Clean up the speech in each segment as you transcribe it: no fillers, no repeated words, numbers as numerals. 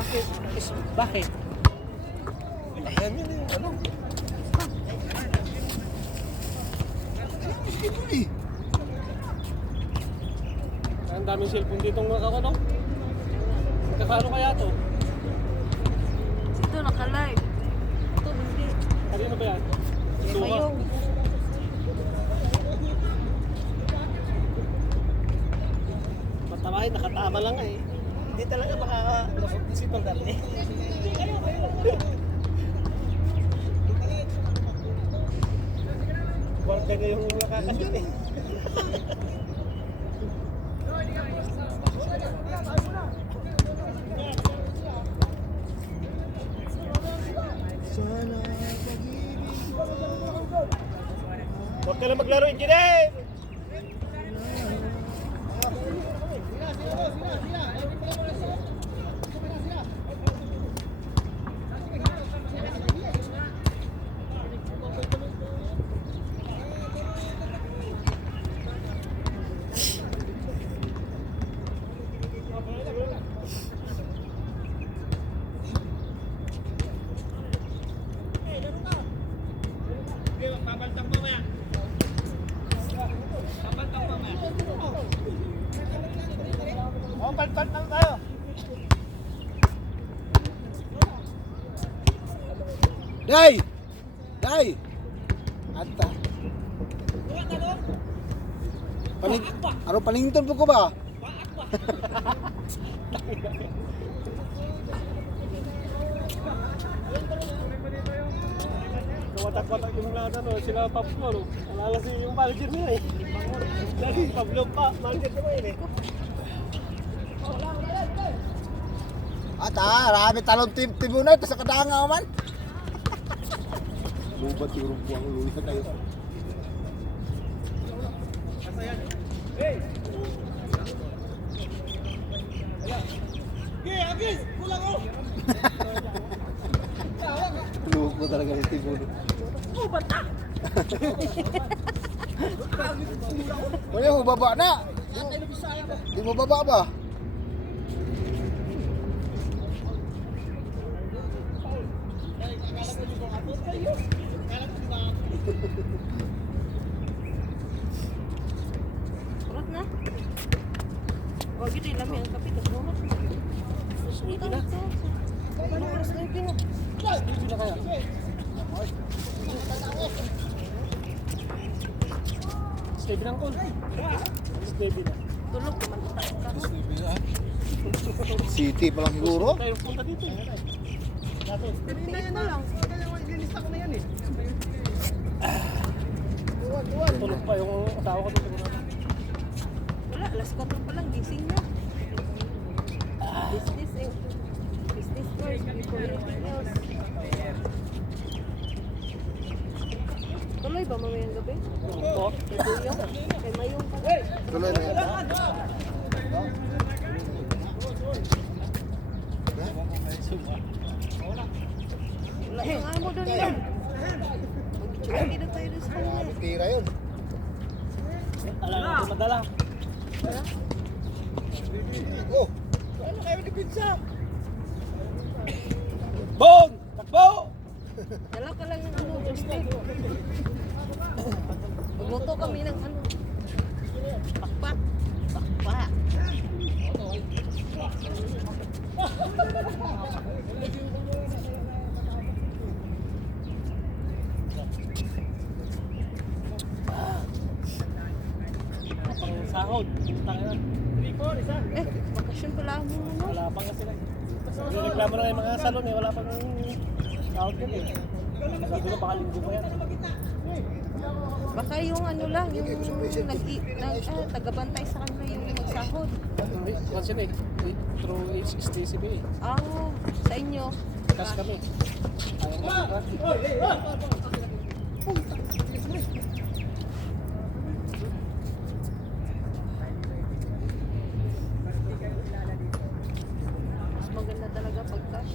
Bakit? Bakit? Ayan yun yung ano. Ang daming cellphone dito mga kakano. Kakano kaya to? Ito naka-live. Ito hindi. Kanino ba yan? Luma. Mayong. Matamahin, nakatama lang eh. Hindi talaga makaka-nasok itong dali. Guarda niya yung nakakasit eh. Huwag ka na maglaro, Engineer! Oh, pal-pal lang tayo. Day! Day! Anta. Ano panington po ko ba? Watak-watak yung mga ano, sila Pablo, no? Alala si yung manager nila eh. Dali, Pablo pa, manager naman yun eh. At rami talong tim mo na ito sa kadanga man. Lubat yung rumpuang luwi na tayo. Lubo talaga yung tim mo. Oh, bata! Wala mo baba na. Di mo baba ba? Urat na. Huwag yun ilami ang kapit. Urat na. Sleepy na. Anong oras na yun? Sleepy na kaya. Sleepy na call. Sleepy na. Tulog naman tayo ka. City pa lang siguro. Tayo punta dito. Kanina yun na lang. Tulog pa yung asawa ko dito. Wala, alas 4 pa lang. Gising na. Business eh. Business first before anything else. Tuloy ba mamayang gabi? Ito. Kay Duyong? Kay Mayong pa. Tuloy na yan. Wala yung amo doon yan. Mag-jogi na tayo doon sa kanila. Tira yun. Alam mo madala. Wala? Oh. Ano kayo ni Pinsa? Bon! Takbo! Dala ka lang ng ano, Justin. Magluto kami ng ano. Pakpak. Pakpak. Pang sahod. Tangina. Eh, bakasyon pala mo ano. Wala pang kasi na. Yung reklamo na yung mga salon eh. Wala pang sahod yun eh. Sabi ko baka linggo pa yan. Baka yung ano lang, yung tagabantay sa kanila yung magsahod. Once yun eh. Through HSTCB eh. Ah, sa inyo. Cash kami. Ayaw na. Mas maganda talaga pag cash.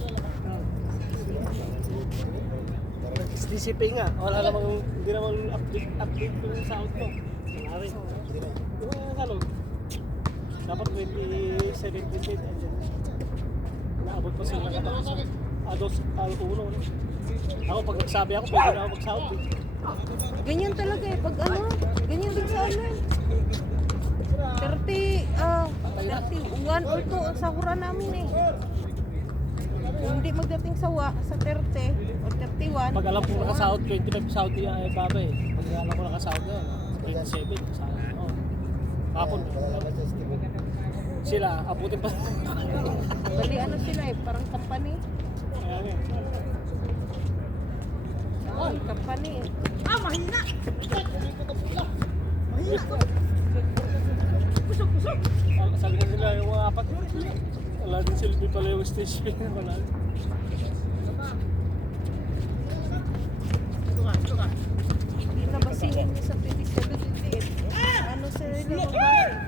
HSTCB nga. Wala namang, hindi naman update yung sahod mo. Wala rin. Yung mga salon. Dapat 2017 and then naabot pa sila uno. Ako pag nagsabi ako, pwede na ako mag-sound eh. Ganyan talaga eh. Pag ano, ganyan din sa amin. 31 or 2 ang sahuran namin eh. Kung hindi magdating sa 30 o 31. Pag alam ko nakasahod, 25 sahod niya ay baba eh. Pag alam ko nakasahod na, 27 sahod. Oh. Kapon. Sila, abutin pa. Bali ano sila eh, parang company. Kaya nga. Company eh. Sabi na nila yung mga apat. Wala din silbi pala yung stage pin. Wala. Hindi na basingin niya sa 27, 28. Ano sila mga base?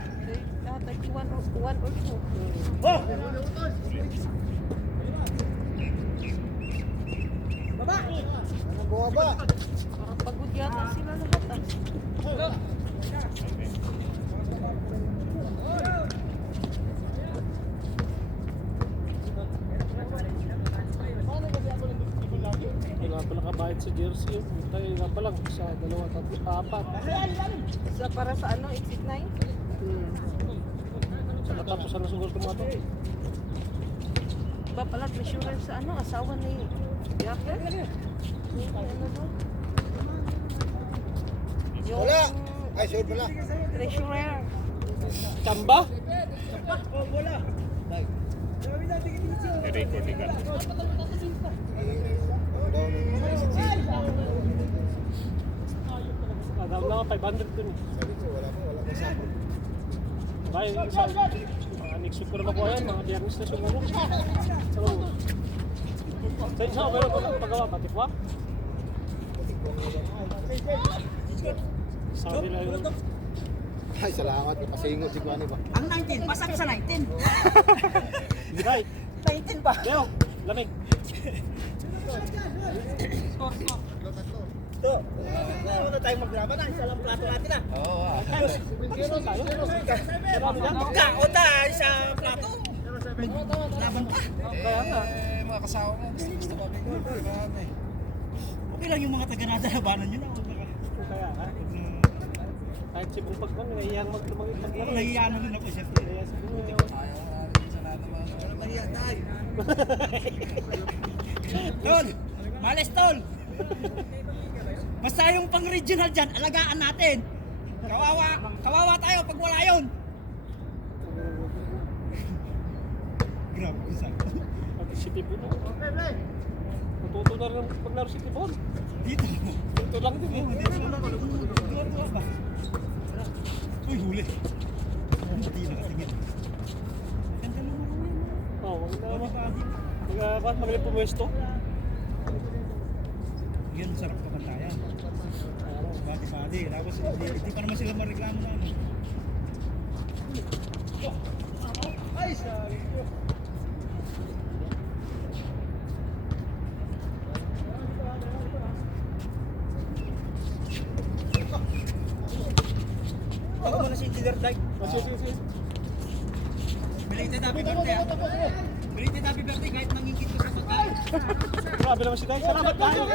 Lahat 31 or 2. Bumaba. Parang pagod yata sila lahat ah. Wala pa nakabayad sa jersey. Tayo nga pa lang sa 2, 3, 4. Sa para sa ano, exit 9? Sa katapusan na siguro tumato. Ba pala treasurer sa ano, asawa ni Jacker? Ano to? Yung Wala. Ay, sure pala. treasurer. Chamba? Adam na 500 dun. Sabi ko, wala pa sakot. Bayo yung sa next week ko na makuha yan, mga biyernes na siguro. So, sa isa ko meron ko paggawa, batikwa. Sabi nila yung Ay, salamat. Pasingot si Kuani ba? Ang 19, pasak sa 19. right. 19 pa. Leo, lamig. Ito, muna tayo magdrama na. Isa lang plato natin na. Kaota, isa plato. Laban pa. Kaya nga. Mga kasama mo, gusto ba bigyan? Okay lang yung mga taga-nada labanan nyo na. Kaya nga. Kahit si Bupag man, nahihiyang magmaglaro. Ako nahiya na rin ako siyempre. Kaya siguro Ayaw nga rin sa lahat naman. Wala mahiya tayo. Tol, malis tol. Basta yung pang-regional dyan, alagaan natin. Kawawa tayo pag wala yun. Grabe ko sa pag si Tibon. Matuto na rin paglaro si Tibon. dito. Ito lang din eh. Duwa ba? Uy, huli. Hindi nakatingin. Ganda naman ako yun. Oo, wag na naman. Makakadi. Magaling pumwesto. Yan, sarap kapantayan. Bati-bati. Tapos hindi pa naman sila mareklamo na ano. Ay, sabi ko. Ako muna si Engineer Dyke. Sige. Belated happy birthday ah. Belated happy birthday kahit mangingkit ko sa pagkain. Grabe naman si Day. Salamat dahil.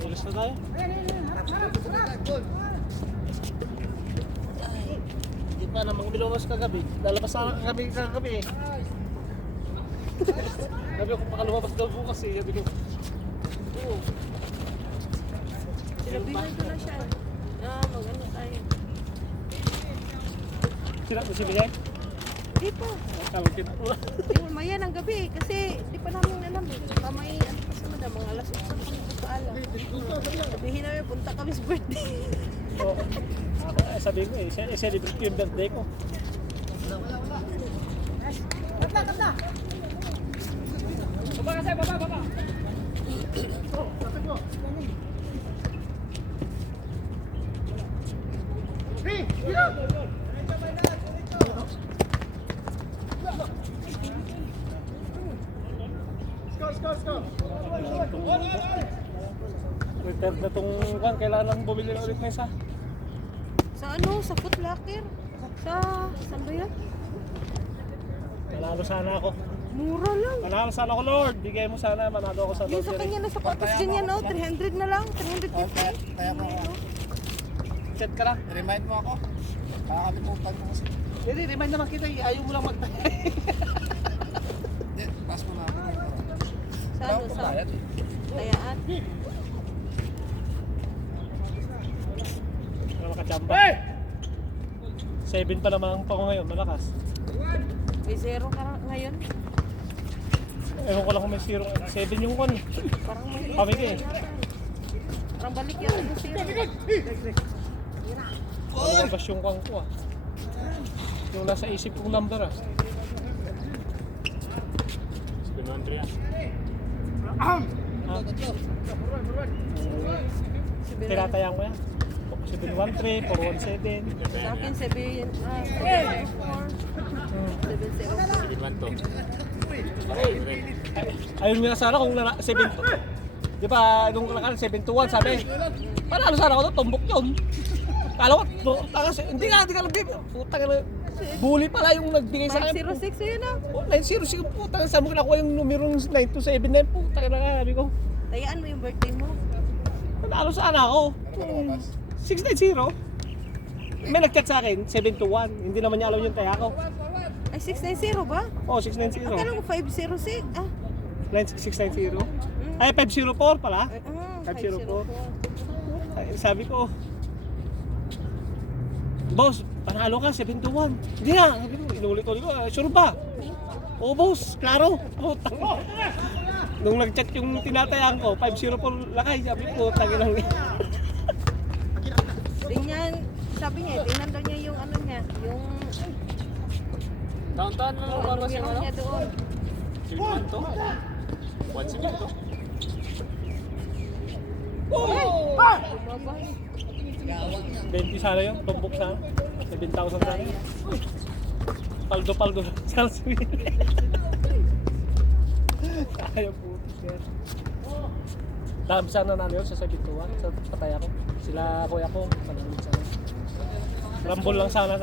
Kinilis na tayo. Hindi pa namang biluwas kagabi. Lalabas na kagabi eh. Sabi ko baka lumabas daw bukas eh. Sabi ko, oo. Sinabihan ko na siya. Mag-ano tayo. Sila ko si Bigay? Di pa. Tawag kita. Di mamaya ng gabi kasi di pa namin alam eh. Kamay ano pa sa mga alas 8 pa kami pagkaalam. Sabihin namin punta kami sa birthday. Oo. Ako, sabi ko eh, celebrate ko yung birthday ko. Baba kasi, baba. Return na tong kan, kailangan lang bumili na ulit na isa. Sa ano? Sa Foot Locker? Saan ba yan? Manalo sana ako. Mura lang. Manalo sana ako, Lord. Bigay mo sana, manalo ako sa Yung sa lottery. kanya na sapatos din yan, oh. 300 na lang. 350. Kaya mo ako. Chat ka lang. Remind mo ako. Baka kami putang mo kasi. Hindi, remind naman kita. Ayaw mo lang magtaya. Hindi, pass mo na ako. Sa Wala ano? akong Sa bayad eh. tayaan. Para makachamba. 7 pa naman pa ko ngayon, malakas. May 0 ka ngayon. Ewan ko lang kung may 0. 7 yung kon. Parang may Kami ka eh. Parang balik yan. Yung 0. Malabas yung kon ko ah. Yung nasa isip kong number ah. Ah, tinatayang mo yan. 713, 417. Sa akin 704. 704. Ayun nga sana kung 7. Di ba nung nakaraan 721 sabi. Panalo sana ako doon, tumbok yun. Kala ko, hindi ka lang bibig. Putang na. Bully pala yung nagbigay sa akin. 506 yun ah. Oh, 906 putang saan mo kinakuha yung numerong 927 na yun. Putang na nga, sabi ko. Tayaan mo yung birthday mo. Panalo sana ako. 690. May nag-chat sa akin, 721. Hindi naman niya alam yung taya ko. Ay, 690 ba? Oh, 690. Akala ko 506. 690. Ay, 504 pala. 504. 504. Ay, sabi ko, boss, panalo ka, 721. Hindi nga, sabi ko, inulit-ulit ko, sure ba? Oo, boss, klaro. Putang. Nung nag-chat yung tinatayaan ko, 504 lakay, sabi ko, tangin lang. Tingnan, sabi niya, tingnan daw niya yung ano niya, yung Taon-taon na lang para yung niya doon. Silman to. 1 to. Bumaba. 20 sana yun, tumbok sana. 7,000 sana. Paldo-paldo lang sa swing. Ayaw putis yan. Dami sana nanalo yun sa 721, sa pataya ko. Sila kuya ko, panalo sana. Rambol lang sana.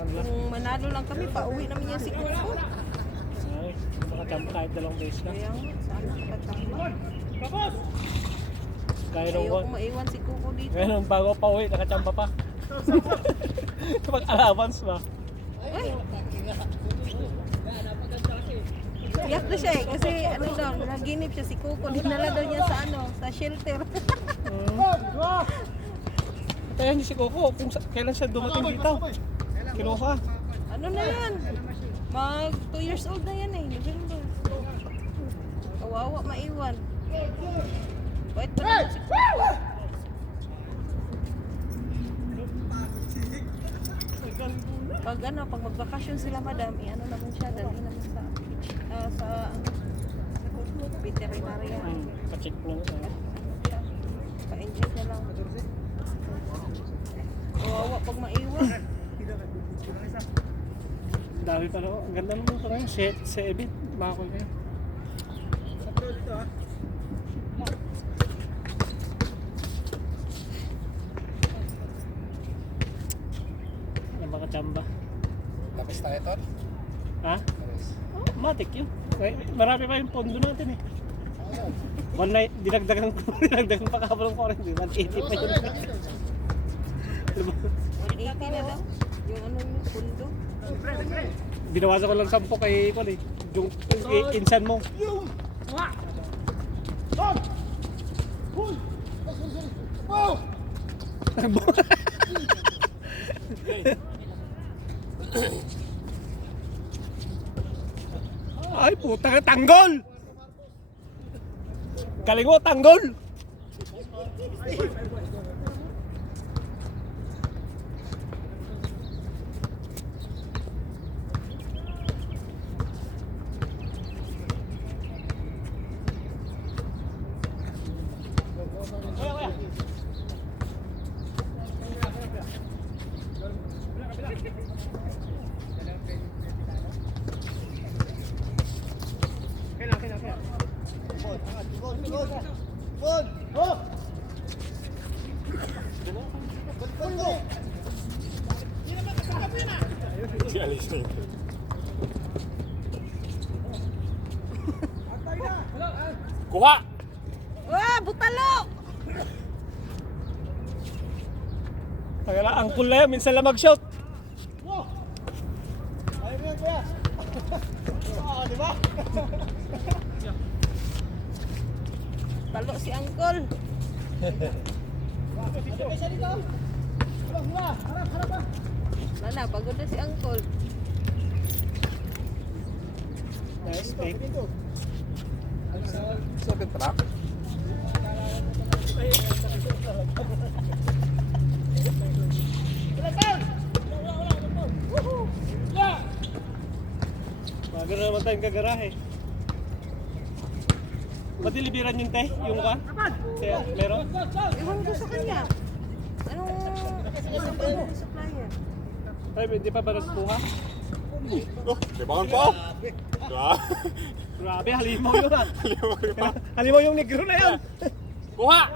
Kung manalo lang kami, pauwi namin yan si Kuko. Ay, makachamba kahit 2 beses lang. Kaya nga, sana nakachamba. Kaya nung Ayaw ko maiwan si Kuko dito. ngayon, bago pa uwi, nakachamba pa. Kapag allowance ba? Ay! Iyak na siya eh, kasi ano daw, naginip siya si Kuko. Dinala daw niya sa ano, sa shelter. Kaya hindi si Coco, kung kailan siya dumating dito. Kinuha. Ano na yan? Mag 2 years old na yan eh, November. Kawawa, maiwan. Bait pa naman si Kuko. Pag ano, pag magbakasyon sila madam, i-ano naman siya, dalhin naman sa veterinary. Pa-check lang siya. Pa-enjoy na lang. Kawawa pag maiwan. Dami pa rin. Ang ganda naman ito ngayon. Si Ebit. Makakul kayo. Ang mga tsamba. Lapis tayo, Ton. Ha? Oh, matik yun. Marami pa yung pondo natin eh. One night, dinagdagan pa kabalong ko rin. 180 pa yun. 180 na lang. Yung ano yung pundo. Binawasan ko lang 10 kay Ipon eh. Yung insan mo. Ay puta, tanggol! Galing mo, tanggol! Kuha! Wah, butalo! Tagala, ang cool na yun, minsan lang mag-shout. Talo si Uncle. Wala, pagod na si Uncle. Nice pick. Second track. Bago na naman tayong gagarahe. Ba't diliberan yung te? Yung ka? Kaya, meron? Iwan ko sa kanya. Anong supplier? Ay, hindi pa ba nagkuha? Oh, libangan pa oh! Diba? Grabe, halimaw yun ah. Halimaw yung negro na yan. Kuha!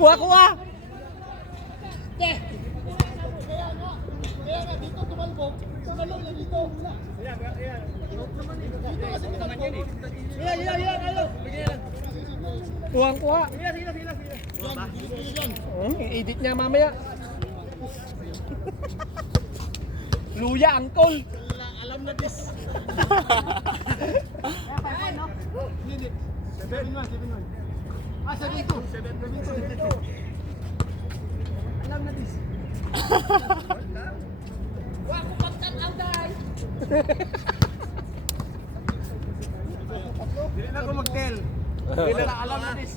Kuha, kuha! Kuha, kuha. I-edit niya mamaya. Luya, angkol. Alam na this. Dili na ako mag-tell. Alam na this.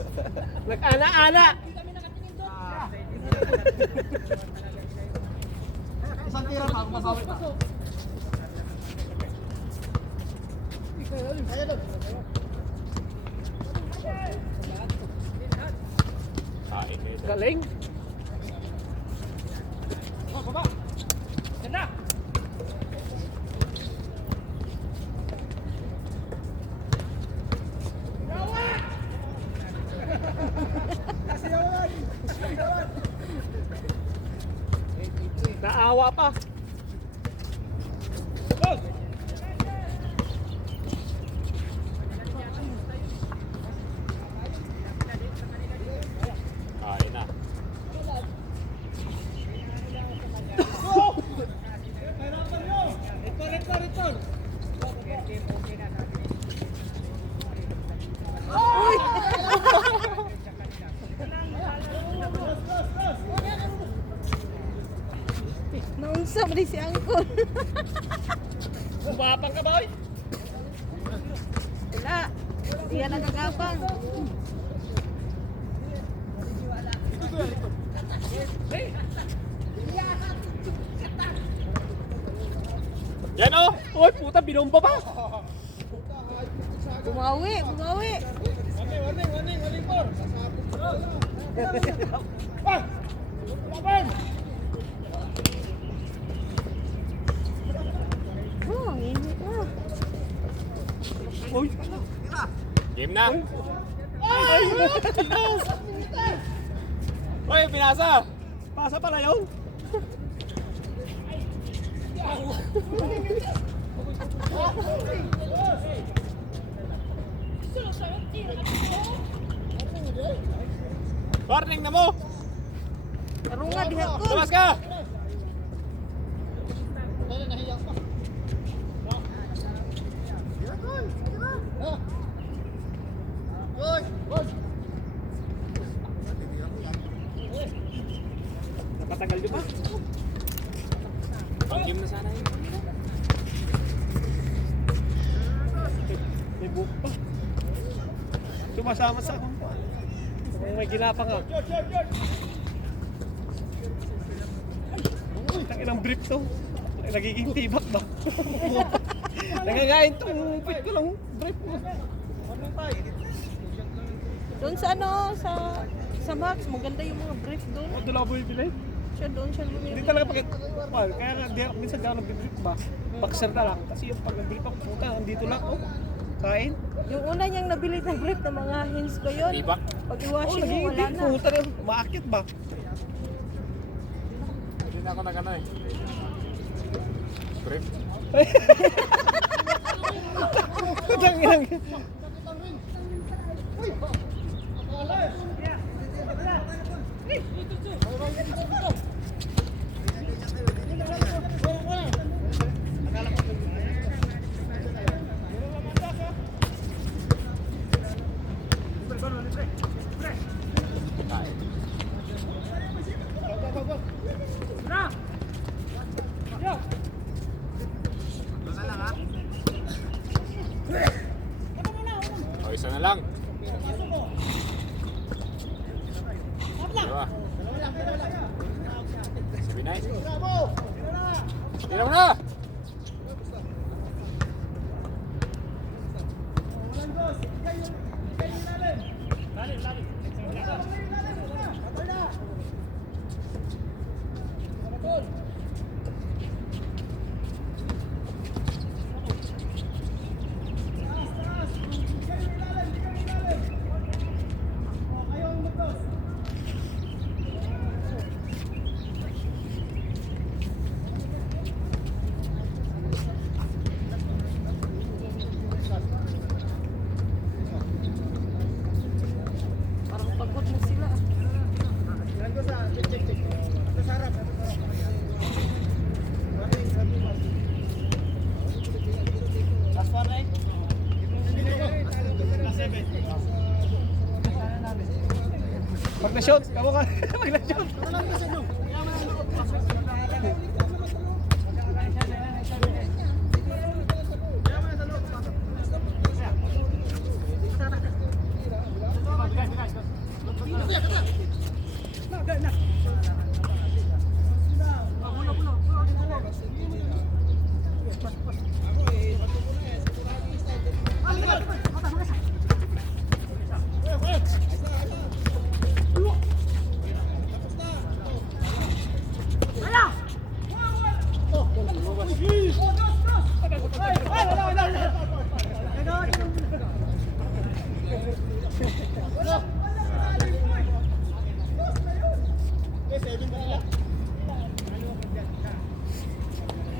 Nag-ana-ana. Isang tira pa, masawi pa. Galing. Naawa pa. Kain na. Naunsa ba di si Uncle? Bumapang ka ba, oy? Wala. Di yan nagagapang. Yan oh! Oy, puta, binomba pa. Bumawi, bumawi. Oh, ang init na. Oy. Game na! Ay, Hoy, pinasa! pasa pala yun. Warning na mo! Karoon nga diha ko. Labas ka! Napatagal yun ah. Pang-game na sana yun. May buhok pa. Sumasama sa akong pa. Kung may ginapang ka. Takin ang brief to. Nagiging tibak ba? Nagagain tong pit ko lang brief mo. Doon sa ano, sa Max, maganda yung mga brief doon. O, doon ako bibili. siya doon siya Hindi bumibili. talaga pag kaya nga minsan di ako nag-brief ba? Boxer na lang. Kasi yung pag nag-brief ako, puta, nandito lang, oh. Kain. Yung una niyang nabili ng brief ng mga hens ba yun? Tibak. Pag Oh, i-washing mo, wala nag-iibig. na. Puta rin, maakit ba? Hindi na ako nag-ano eh. Brief. Tangin. O, isa na lang. Dalawa. Sabi na eh. Tira mo na! Parang pagod na sila. Pag na-shoot, kamu ka. Pag na-shoot.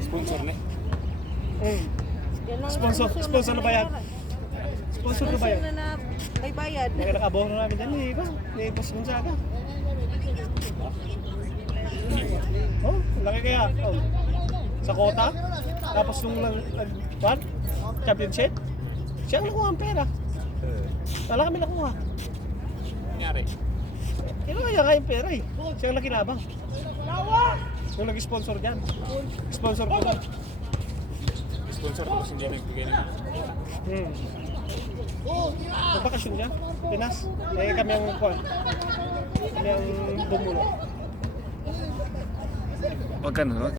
Sponsor na. Yan ang Sponsor- susunod sponsor na ba yan? bayaran. Sponsor ko ba Sponsor yan? na na may bayad. Kaya nakabono namin dyan, di ba? Ni Boss Gonzaga. Oh, laki kaya. Oh. Sa kota. Tapos nung nag championship, siya ang nakuha ang pera. Wala kami nakuha. Nangyari. Kailangan niya nga yung pera eh. Siya ang nakinabang. Yung nag-sponsor dyan. Sponsor ko na. Sponsor tapos hindi nagbigay ng Nagbakasyon dyan. Pinas. Eh kami ang kuwan. Kami ang bumulo. Huwag ka na.